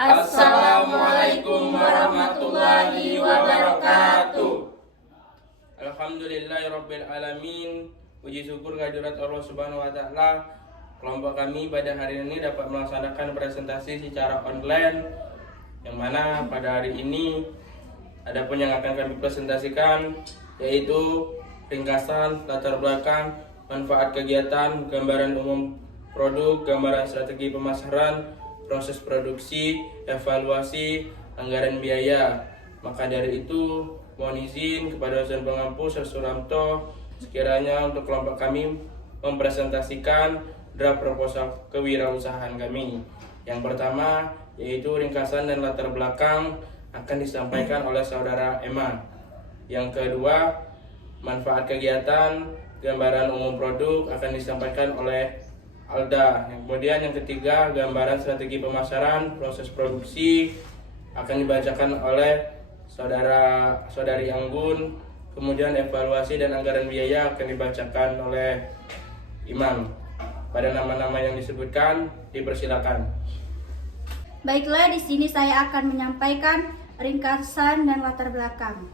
Assalamualaikum warahmatullahi wabarakatuh. Alhamdulillahirabbil alamin. Puji syukur kehadirat Allah Subhanahu wa taala. Kelompok kami pada hari ini dapat melaksanakan presentasi secara online, yang mana pada hari ini ada pun yang akan kami presentasikan, yaitu ringkasan, latar belakang, manfaat kegiatan, gambaran umum produk, gambaran strategi pemasaran, proses produksi, evaluasi, anggaran biaya. Maka dari itu, mohon izin kepada dosen pengampu Sir Suramto sekiranya untuk kelompok kami mempresentasikan draft proposal kewirausahaan kami. Yang pertama yaitu ringkasan dan latar belakang akan disampaikan oleh saudara Eman. Yang kedua, manfaat kegiatan, gambaran umum produk akan disampaikan oleh Alda. Kemudian yang ketiga, gambaran strategi pemasaran, proses produksi akan dibacakan oleh saudari Anggun. Kemudian evaluasi dan anggaran biaya akan dibacakan oleh Imam. Pada nama-nama yang disebutkan, dipersilakan. Baiklah, di sini saya akan menyampaikan ringkasan dan latar belakang.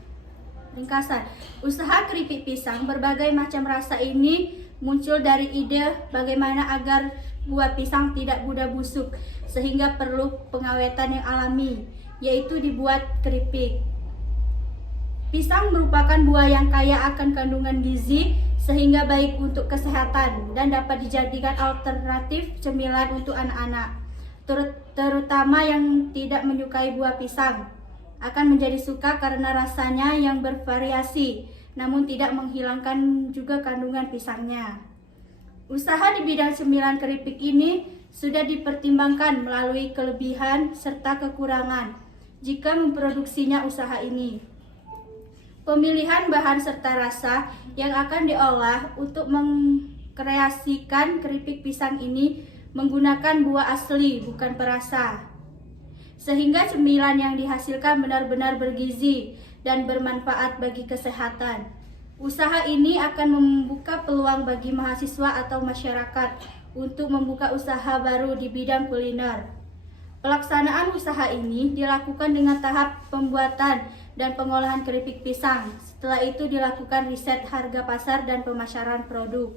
Ringkasan, usaha keripik pisang berbagai macam rasa ini muncul dari ide bagaimana agar buah pisang tidak mudah busuk, sehingga perlu pengawetan yang alami, yaitu dibuat keripik. Pisang merupakan buah yang kaya akan kandungan gizi, sehingga baik untuk kesehatan dan dapat dijadikan alternatif cemilan untuk anak-anak, terutama yang tidak menyukai buah pisang. Akan menjadi suka karena rasanya yang bervariasi, namun tidak menghilangkan juga kandungan pisangnya. Usaha di bidang cemilan keripik ini sudah dipertimbangkan melalui kelebihan serta kekurangan jika memproduksinya usaha ini. Pemilihan bahan serta rasa yang akan diolah untuk mengkreasikan keripik pisang ini menggunakan buah asli, bukan perasa, sehingga cemilan yang dihasilkan benar-benar bergizi dan bermanfaat bagi kesehatan. Usaha ini akan membuka peluang bagi mahasiswa atau masyarakat untuk membuka usaha baru di bidang kuliner. Pelaksanaan usaha ini dilakukan dengan tahap pembuatan dan pengolahan keripik pisang. Setelah itu dilakukan riset harga pasar dan pemasaran produk.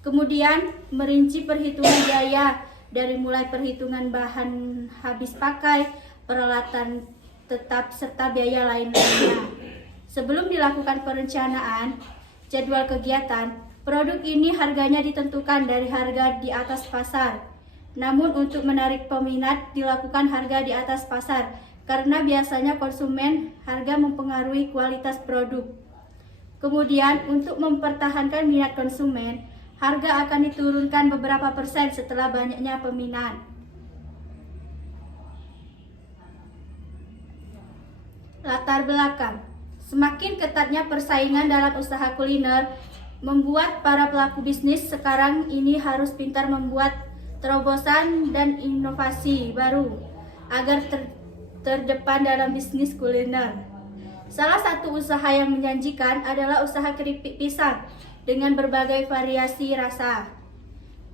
Kemudian merinci perhitungan biaya dari mulai perhitungan bahan habis pakai, peralatan tetap serta biaya lain-lainnya. Sebelum dilakukan perencanaan jadwal kegiatan, produk ini harganya ditentukan dari harga di atas pasar. Namun untuk menarik peminat dilakukan harga di atas pasar karena biasanya konsumen harga mempengaruhi kualitas produk. Kemudian untuk mempertahankan minat konsumen, harga akan diturunkan beberapa persen setelah banyaknya peminat. Latar belakang, semakin ketatnya persaingan dalam usaha kuliner membuat para pelaku bisnis sekarang ini harus pintar membuat terobosan dan inovasi baru agar terdepan dalam bisnis kuliner. Salah satu usaha yang menjanjikan adalah usaha keripik pisang dengan berbagai variasi rasa.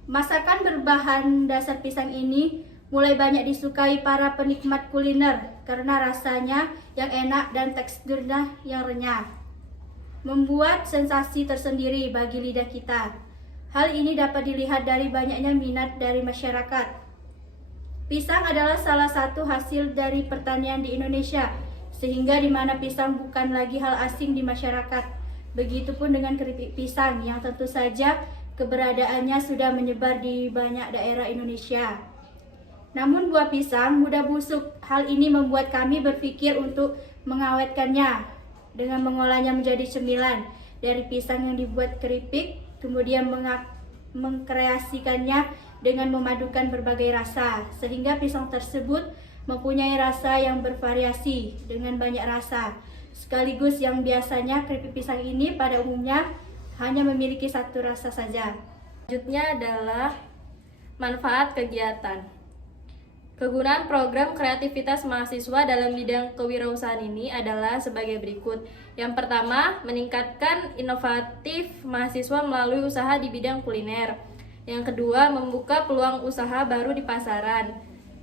Masakan berbahan dasar pisang ini mulai banyak disukai para penikmat kuliner karena rasanya yang enak dan teksturnya yang renyah, membuat sensasi tersendiri bagi lidah kita. Hal ini dapat dilihat dari banyaknya minat dari masyarakat. Pisang adalah salah satu hasil dari pertanian di Indonesia, sehingga di mana pisang bukan lagi hal asing di masyarakat. Begitupun dengan keripik pisang yang tentu saja keberadaannya sudah menyebar di banyak daerah Indonesia. Namun buah pisang mudah busuk. Hal ini membuat kami berpikir untuk mengawetkannya dengan mengolahnya menjadi cemilan dari pisang yang dibuat keripik, kemudian mengkreasikannya dengan memadukan berbagai rasa, sehingga pisang tersebut mempunyai rasa yang bervariasi dengan banyak rasa. Sekaligus yang biasanya keripik pisang ini pada umumnya hanya memiliki satu rasa saja. Selanjutnya adalah manfaat kegiatan. Kegunaan program kreativitas mahasiswa dalam bidang kewirausahaan ini adalah sebagai berikut. Yang pertama, meningkatkan inovatif mahasiswa melalui usaha di bidang kuliner. Yang kedua, membuka peluang usaha baru di pasaran.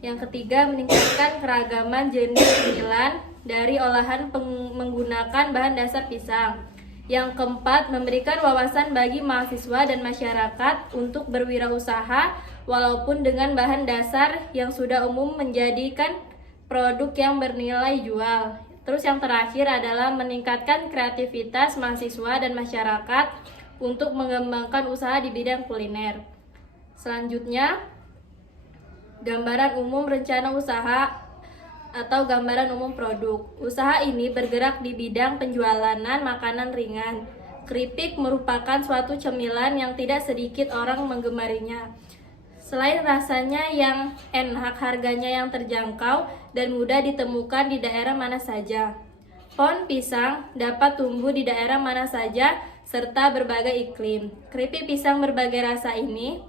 Yang ketiga, meningkatkan keragaman jenis cemilan dari olahan menggunakan bahan dasar pisang. Yang keempat, memberikan wawasan bagi mahasiswa dan masyarakat untuk berwirausaha walaupun dengan bahan dasar yang sudah umum menjadikan produk yang bernilai jual. Terus yang terakhir adalah meningkatkan kreativitas mahasiswa dan masyarakat untuk mengembangkan usaha di bidang kuliner. Selanjutnya, gambaran umum rencana usaha atau gambaran umum produk. Usaha ini bergerak di bidang penjualan makanan ringan. Keripik merupakan suatu cemilan yang tidak sedikit orang menggemarinya. Selain rasanya yang enak, harganya yang terjangkau dan mudah ditemukan di daerah mana saja. Pohon pisang dapat tumbuh di daerah mana saja serta berbagai iklim. Keripik pisang berbagai rasa ini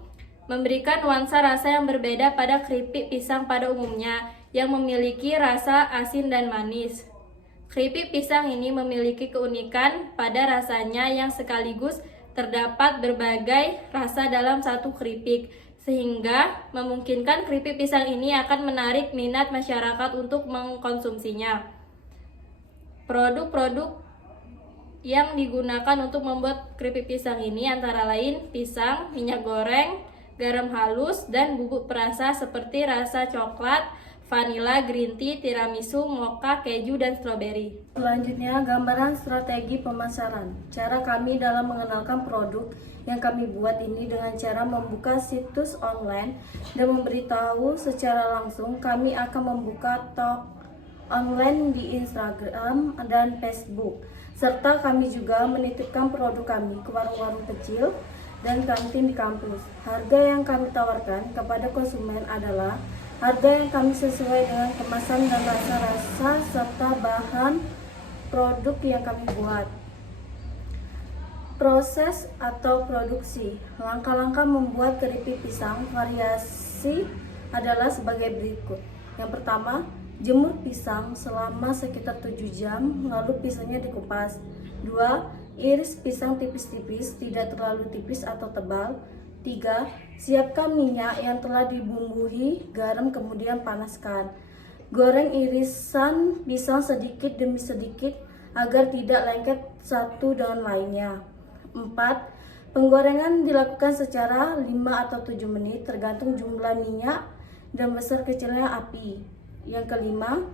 memberikan nuansa rasa yang berbeda pada keripik pisang pada umumnya yang memiliki rasa asin dan manis. Keripik pisang ini memiliki keunikan pada rasanya yang sekaligus terdapat berbagai rasa dalam satu keripik, sehingga memungkinkan keripik pisang ini akan menarik minat masyarakat untuk mengkonsumsinya. Produk-produk yang digunakan untuk membuat keripik pisang ini antara lain pisang, minyak goreng, garam halus, dan bubuk perasa seperti rasa coklat, vanila, green tea, tiramisu, mocha, keju, dan stroberi. Selanjutnya, gambaran strategi pemasaran. Cara kami dalam mengenalkan produk yang kami buat ini dengan cara membuka situs online dan memberitahu secara langsung. Kami akan membuka talk online di Instagram dan Facebook, serta kami juga menitipkan produk kami ke warung-warung kecil dan kantin di kampus. Harga yang kami tawarkan kepada konsumen adalah harga yang kami sesuai dengan kemasan dan rasa-rasa serta bahan produk yang kami buat. Proses atau produksi. Langkah-langkah membuat keripik pisang variasi adalah sebagai berikut. Yang pertama, jemur pisang selama sekitar 7 jam, lalu pisangnya dikupas. 2. Iris pisang tipis-tipis, tidak terlalu tipis atau tebal. 3. Siapkan minyak yang telah dibumbui garam, kemudian panaskan. Goreng irisan pisang sedikit demi sedikit agar tidak lengket satu dengan lainnya. 4. Penggorengan dilakukan secara 5 atau 7 menit tergantung jumlah minyak dan besar kecilnya api. Yang kelima,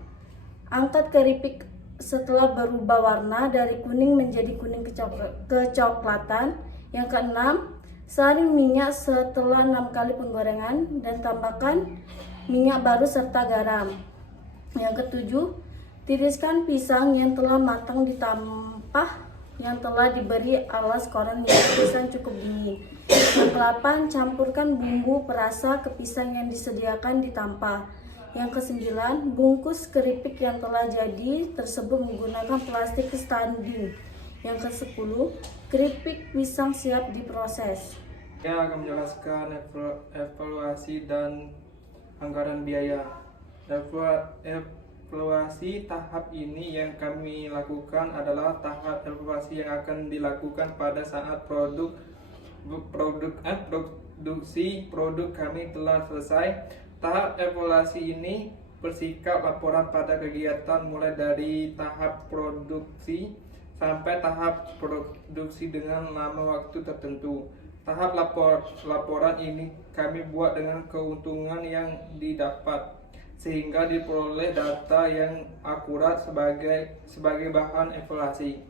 angkat keripik setelah berubah warna dari kuning menjadi kuning kecoklatan. Yang keenam, saring minyak setelah 6 kali penggorengan dan tambahkan minyak baru serta garam. Yang ketujuh, tiriskan pisang yang telah matang di tampah yang telah diberi alas koran hingga pisang cukup dingin. Yang ke-8, campurkan bumbu perasa ke pisang yang disediakan di tampah. Yang ke-9, bungkus keripik yang telah jadi tersebut menggunakan plastik standing. Yang ke-10, keripik pisang siap diproses. Saya akan menjelaskan evaluasi dan anggaran biaya. Evaluasi tahap ini yang kami lakukan adalah tahap evaluasi yang akan dilakukan pada saat produksi produk kami telah selesai. Tahap evaluasi ini bersikap laporan pada kegiatan mulai dari tahap produksi sampai tahap produksi dengan lama waktu tertentu. Tahap laporan ini kami buat dengan keuntungan yang didapat sehingga diperoleh data yang akurat sebagai bahan evaluasi.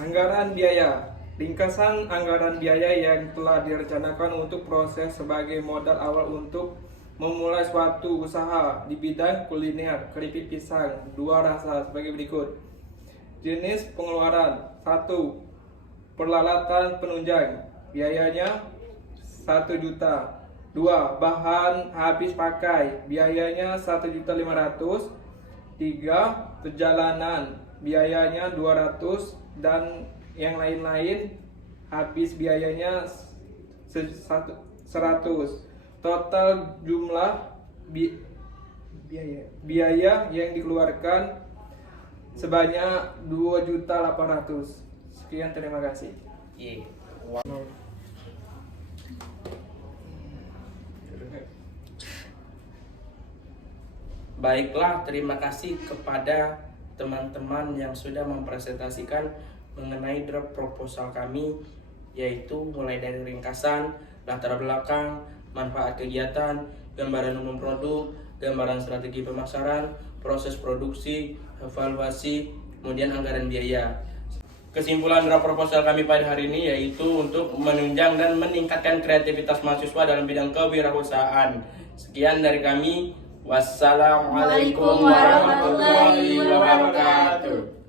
Anggaran biaya. Ringkasan anggaran biaya yang telah direncanakan untuk proses sebagai modal awal untuk memulai suatu usaha di bidang kuliner keripik pisang 2 rasa sebagai berikut. Jenis pengeluaran. 1. Peralatan penunjang, biayanya 1 juta. 2. Bahan habis pakai, biayanya 1.500.000. 3. Perjalanan, biayanya 200, dan yang lain-lain habis biayanya 100. Total jumlah biaya yang dikeluarkan sebanyak 2.800.000. Sekian, terima kasih. Baiklah, terima kasih kepada teman-teman yang sudah mempresentasikan mengenai draft proposal kami, yaitu mulai dari ringkasan, latar belakang, manfaat kegiatan, gambaran umum produk, gambaran strategi pemasaran, proses produksi, evaluasi, kemudian anggaran biaya. Kesimpulan draft proposal kami pada hari ini yaitu untuk menunjang dan meningkatkan kreativitas mahasiswa dalam bidang kewirausahaan. Sekian dari kami. Wassalamualaikum warahmatullahi wabarakatuh.